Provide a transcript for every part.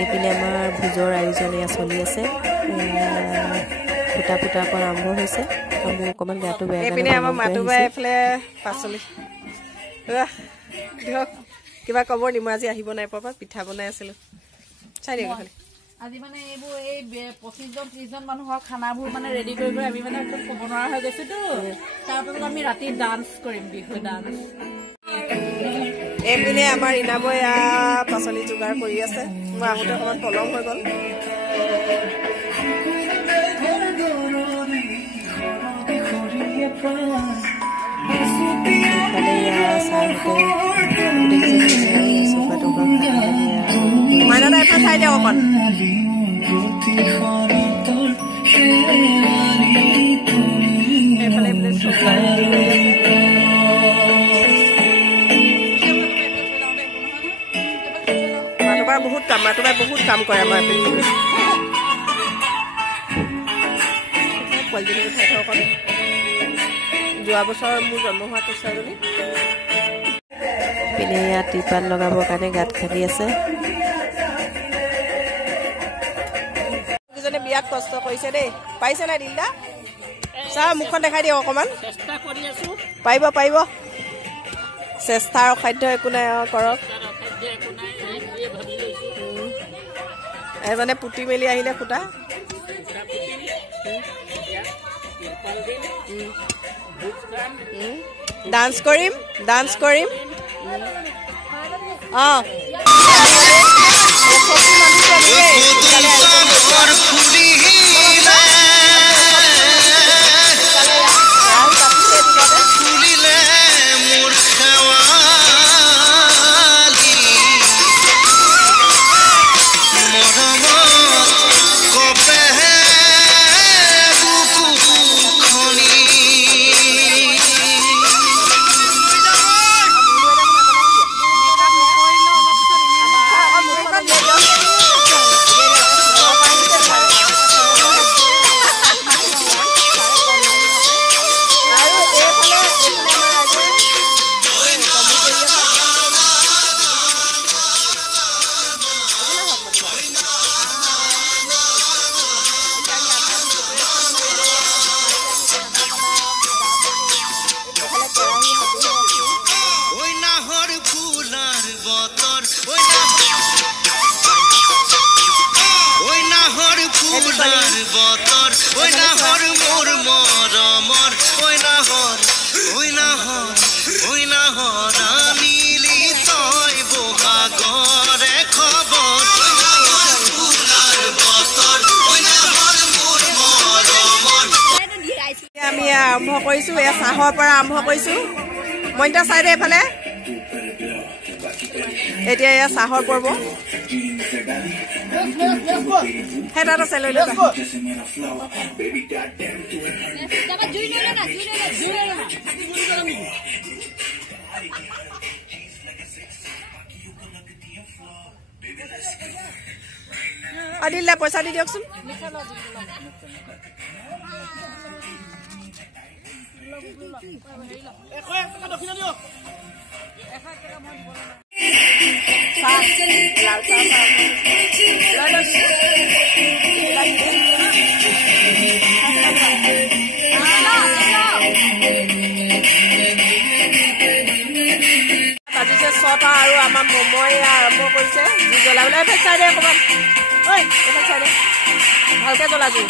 এইপিনে আমাৰ ভোজৰ আয়োজন এয়া চলি আছে ফুটা ফুটা কৰা আৰম্ভ হৈছে মোৰ অকণমান গাটো বেয়া এইপিনে আমাৰ মাতুবাই এইফালে পাচলি দিয়ক কিবা ক'ব নিম আজি আহিব নাই পাবা পিঠা বনাই আছিলোঁ চাই দিয়ক খালি আজি মানে এইবোৰ এই 25 জন 30 জন মানুহৰ খানাবোৰ মানে ৰেডি কৰি আমি মানে একদম ক'ব নোৱাৰা হৈ গৈছোতো তাৰপিছত আমি ৰাতি ডান্স কৰিম বিহু ডান্স এইপিনে আমাৰ ইনাবই পাচলি যোগাৰ কৰি আছে মই আহোঁতে অকণমান পলম হৈ গ'ল মাইনা দাই এফালে চাই দিয়ক অকণ এইফালে মাতুবাই বহুত কাম কৰে আমাৰ পোৱালিজনী উঠাই থওঁ অকণ যোৱা বছৰ মোৰ জন্ম হোৱা কেঁচুৱাজনী পিনে ইয়াত টিপাল লগাবৰ কাৰণে গাঁত খান্দি আছে কিজনে বিয়াত কষ্ট কৰিছে দেই পাইছে নাই দিলদা চাহ মুখখন দেখাই দিয়ক অকণমান পাৰিব চেষ্টাৰ অসাধ্য একো নাই কৰক এজনে পুতি মেলি আহিলে খুটা ডান্স কৰিম আমি আৰম্ভ কৰিছোঁ এয়া চাহৰ পৰা আৰম্ভ কৰিছোঁ মইনা চাইডে এইফালে এতিয়া এয়া চাহৰ পৰ্ব হেতাত আছে লৈ লওক দিলে পইচা দি দিয়কচোন বাজিছে 6টা আৰু আমাৰ মমই আৰম্ভ কৰিছে জুই জ্বলাবলৈ এফালে চাই দে অকণমান ঐ এফালে চাই দে ভালকৈ জ্বলা জুই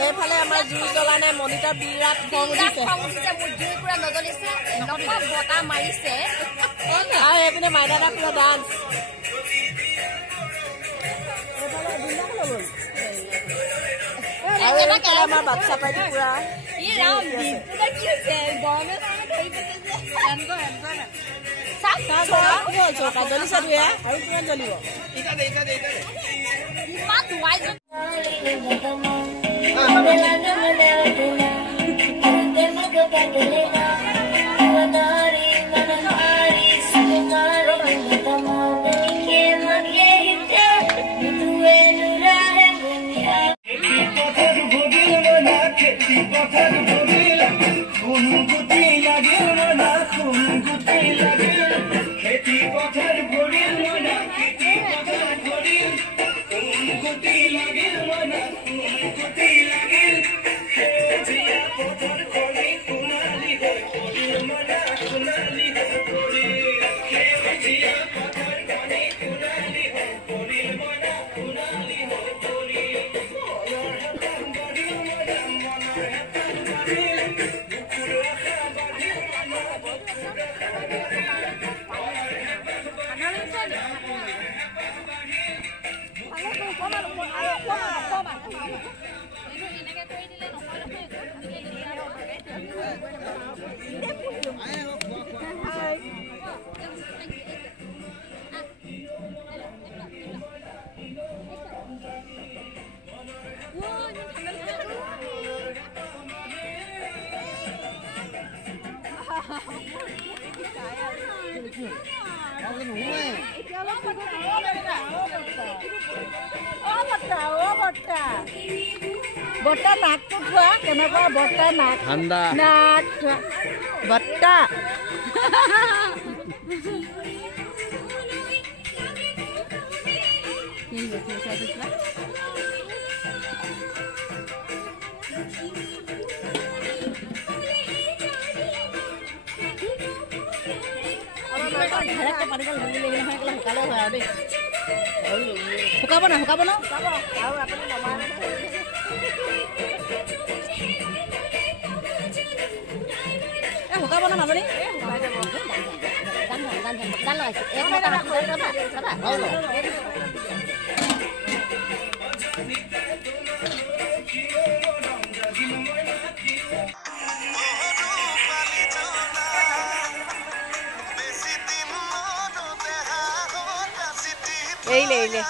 এইফালে আমাৰ জুই জ্বলা নাই মনিটাৰ বিৰাট খং উঠিছে মোৰ জুই পুৰা নজ্বলিছে বতাহ মাৰিছে আৰু এইপিনে মাইনাটা পুৰা ডান্স আৰু এইফালে আমাৰ বাচ্চা পাইটি পুৰা চৌকা জ্বলিছে দুয়ে আৰু কিমান জ্বলিব বৰ্তা নাকটো থোৱা কেনেকুৱা বৰ্তা নাক ঠাণ্ডা নাক বৰ্তা শুকাব না শুকাব না শুকাব না মাজনী এইলে এইলে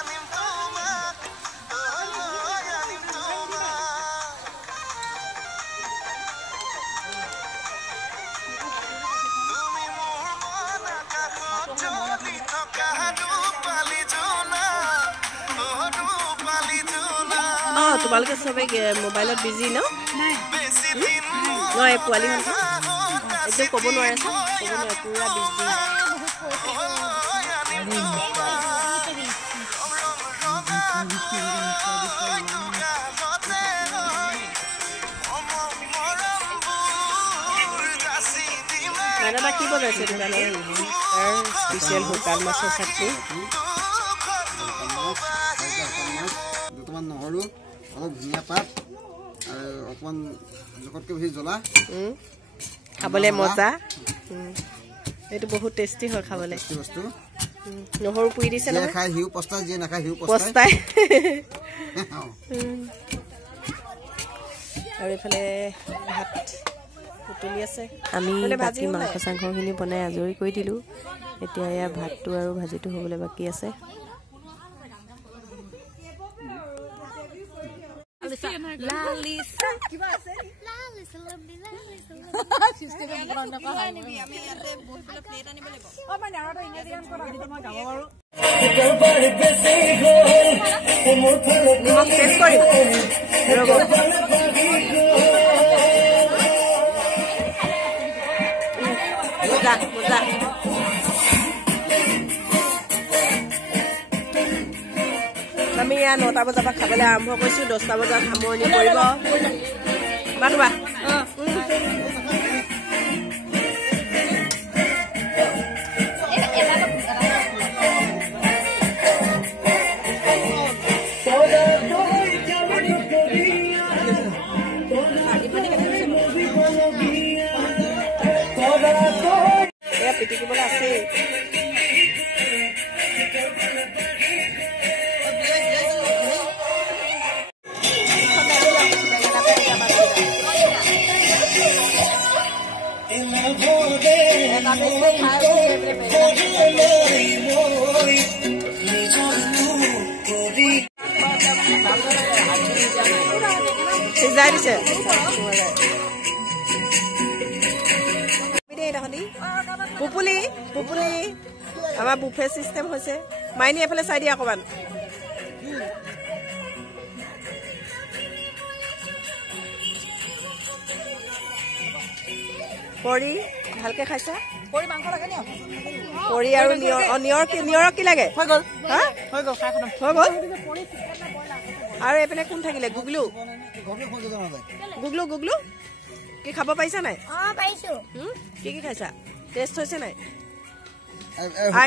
তোমালোকে সবে মোবাইলত বিজি ন নহয় পোৱালিহঁত একদম ক'ব নোৱাৰে পুৰা বিজি মাইনাটা কি বনাইছে দোকানত স্পেচিয়েল শুকান মাছৰ চাটনি দুটামান নহৰু অলপ ধনিয়া পাত আৰু অকণমান জোখতকৈ বেছি জ্বলা খাবলৈ মজা এইটো বহুত টেষ্টি হয় খাবলৈ বস্তু নহৰু পুৰি দিছে নহয় খাই হিউ পস্তাই যে নাখায় হিউ পস্তাই আৰু এইফালে ভাত উতলি আছে আমি বাকী মাংস চাংসখিনি বনাই আজৰি কৰি দিলোঁ এতিয়া এয়া ভাতটো আৰু ভাজিটো হ'বলৈ বাকী আছে লালিছা কিবা আছে নিমখ টেষ্ট কৰিম মজা মজা আমি 9টা বজাৰ পৰা খাবলৈ আৰম্ভ কৰিছোঁ 10টা বজাত সামৰণি কৰিব মাতবা এয়া পিটিকিবলৈ আছেই সিজাই দিছে পুপুলি পুপুলি আমাৰ বুফে চিষ্টেম হৈছে মাইনী এফালে চাই দিয়া অকণমান পৰি ভালকে খাইছা পৰি মাংস লাগে নি পৰি আৰু নিয়ৰক কি লাগে হৈ গ'ল হৈ গ'ল আৰু এইপিনে কোন থাকিলে গুগলু গুগলু গুগলু কি খাব পাৰিছা নাই কি কি খাইছা টেষ্ট হৈছে নাই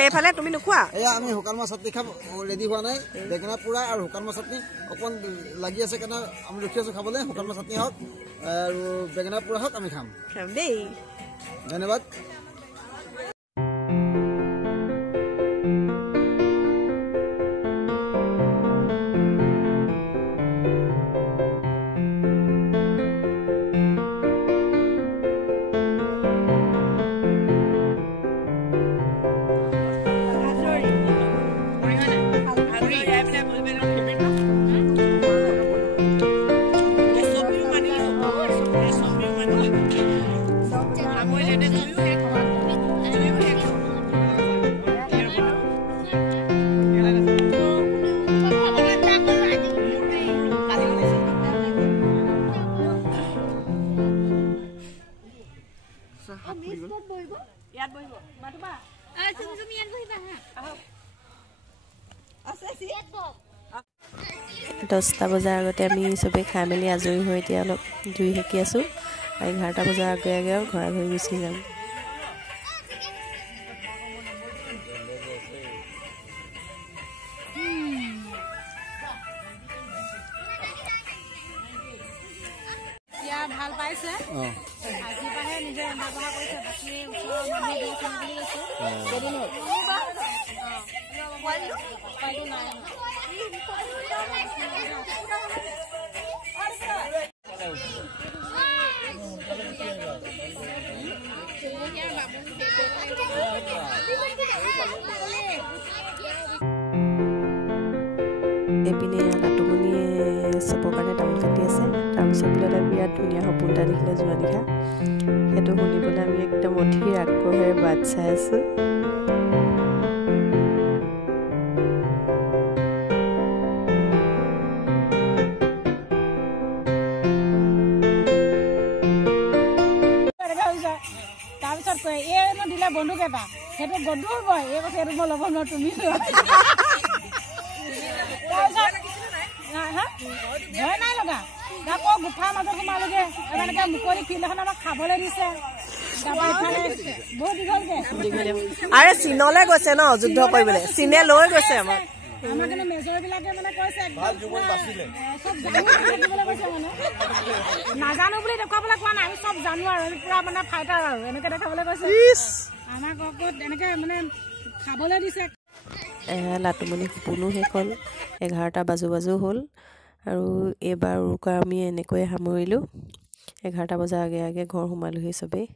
এইফালে তুমি নোখোৱা এয়া আমি শুকান মাছ চাটনি খাব ৰেডি হোৱা নাই বেঙেনা পোৰা আৰু শুকান মাছ চাটনি অকণ লাগি আছে কাৰণে আমি ৰখি আছো খাবলৈ শুকান মাছ চাটনি হওক আৰু বেঙেনা পোৰা হওক আমি খাম দেই ধন্যবাদ দহটা বজাৰ আগতে আমি চবেই খাই মেলি আজৰি হৈ এতিয়া অলপ জুই সেকি আছোঁ 11টা বজাৰ আগে আগে আৰু ঘৰা ঘৰি গুচি যাম ভাল পাইছে আজি পাহে নিজে ৰন্ধা বঢ়া কৰিছে বাকী ওচৰৰ মানুহে দিয়ে খাম বুলি কৈছে কেইদিন হ'ল পাইটো নাই এইপিনে লাটুমণিয়ে চবৰ কাৰণে তামোল কাটি আছে তাৰপিছত বোলে এটা বিৰাট ধুনীয়া সপোন এটা দেখিলে যোৱা নিশা সেইটো শুনিবলৈ আমি একদম অধীৰ আগ্ৰহেৰে বাট চাই আছোঁ তাৰপিছত এই দিলে বন্ধুক এটা সেইটো গধুৰ বয় এই কথা সেইটো মই ল'ব নোৱাৰো তুমি ভয় নাই লগা আকৌ গোফাৰ মাজত সোমালোগে এনেকে মুকলি ফিল্ড এখন আমাক খাবলৈ দিছে বহুত দীঘলকে আৰে চীনলৈ গৈছে ন যুদ্ধ কৰিবলৈ চীনে লৈ গৈছে আমাক আমাৰ কিন্তু মেজৰ বিলাকে মানে কৈছে চব কৈছে মানে নাজানো বুলি দেখুৱাবলৈ কোৱা নাই আমি চব জানো আৰু পুৰা মানে ফাইটাৰ আৰু এনেকে দেখাবলৈ কৈছে আমাক আকৌ এনেকে মানে খাবলৈ দিছে লাটুমণি সপোনো শেষ হ'ল 11টা বাজু হ'ল আৰু এইবাৰ উৰুকা আমি এনেকৈয়ে সামৰিলোঁ 11টা বজাৰ আগে আগে ঘৰ সোমালোহি চবেই